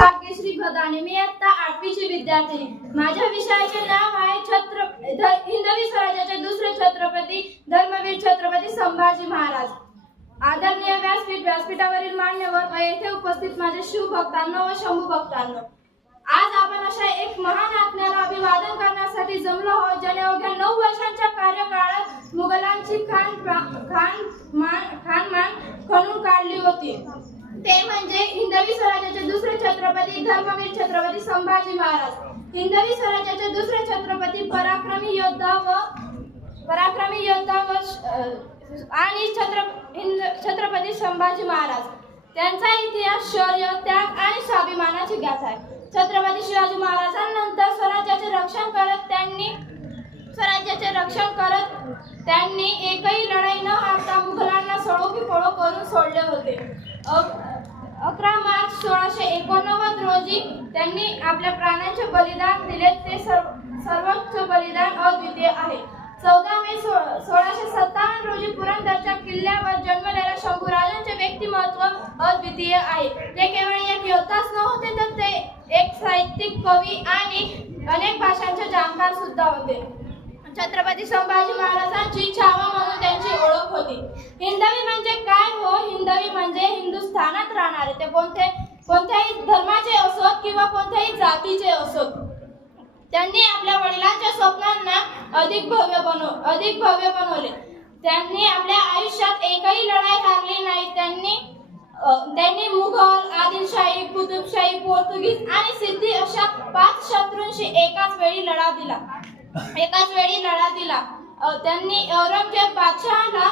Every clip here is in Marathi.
भाग्यश्री भदाणे. मी आता 8वीची विद्यार्थी. माझ्या विषयाचे नाव आहे हिंदवी स्वराज्याचे दुसरे छत्रपती धर्मवीर छत्रपती संभाजी महाराज. आदरणीय व्यासपीठावरील मान्यवर व येथे उपस्थित माझे शिवभक्तांनो व शंभू भक्तांनो, आज आपण अशा एक महान आत्म्याला अभिवादन करण्यासाठी जमलो आहोत ज्याने अवघ्या 9 वर्षांच्या कार्यकाळात मुघलांची खानमान खणून काढली होती. ते म्हणजे हिंदवी स्वराज्याचे दुसरे छत्रपती धर्मवीर छत्रपती संभाजी महाराज. हिंदवी स्वराज्याचे दुसरे छत्रपती पराक्रमी योद्धा आणि छत्रपती संभाजी महाराज. त्यांचा इतिहास शौर्य, त्याग आणि स्वाभिमानाची गाथा आहे. छत्रपती शिवाजी महाराजांनंतर स्वराज्याचे रक्षण त्यांनी एकही लढाई न हारता मुघलांना सळो की पळो करून सोडले होते. 11 मार्च 1689 रोजी त्यांनी आपल्या प्राणांचे बलिदान दिले. ते सर्वोच्च बलिदान अद्वितीय आहे. 14 मे 1657 रोजी पुरंदरच्या किल्ल्यावर जन्मलेल्या शंभूराजांचे व्यक्तिमत्व अद्वितीय आहे. ते केवळ एक योद्धाच नव्हते तर ते एक साहित्यिक, कवी आणि अनेक भाषांचे जाणकार सुद्धा होते. छत्रपती संभाजी महाराजांची छावा म्हणून त्यांची ओळख होती. हिंदवी म्हणजे काय हो? हिंदवी म्हणजे हिंदुस्थानात राहणारे, ते कोणत्याही धर्माचे असोत किंवा कोणत्याही जातीचे असोत. त्यांनी आपल्या वडिलांच्या स्वप्नांना अधिक भव्य बनवले. त्यांनी आपल्या आयुष्यात एकही लढाई हारली नाही. त्यांनी मुघल, आदिलशाही, कुतुबशाही, पोर्तुगीज आणि सिद्धी अशा 5 शत्रूंशी एकाच वेळी लढा दिला. त्यांनी औरंगजेब बादशहाला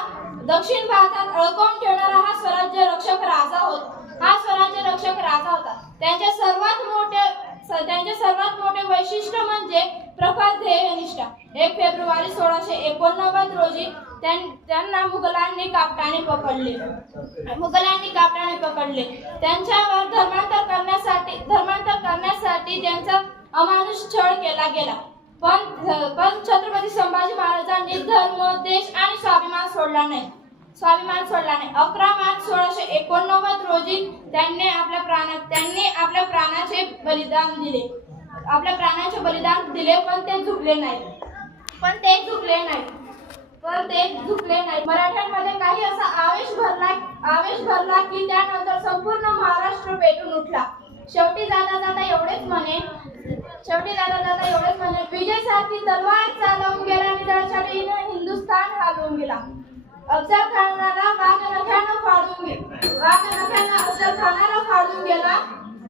दक्षिण भारतात अडकवून ठेवणारा हा स्वराज्य रक्षक राजा होता. त्यांचे सर्वात मोठे वैशिष्ट्य म्हणजे प्रखर ध्येयनिष्ठा. 1 फेब्रुवारी 1689 रोजी त्यांना मुघलांनी कापटाने पकडले. त्यांच्यावर धर्मांतर करण्यासाठी त्यांचा अमानुष छळ केला गेला. पण छत्रपती संभाजी महाराजांनी धर्म, देश आणि स्वाभिमान सोडला नाही. 11 मार्च 1689 रोजी त्यांनी आपल्या प्राणाचे बलिदान दिले. पण ते झुकले नाही. मराठ्यांमध्ये काही असा आवेश भरला की त्यानंतर संपूर्ण महाराष्ट्र पेटून उठला. शेवटी जाता एवढेच म्हणे, विजय सारखी तलवार चालवून गेला आणि दळछाडीनं हिंदुस्थान हलवून गेला. अफजल खानाला वाघ नख्यानं फाडून गेला.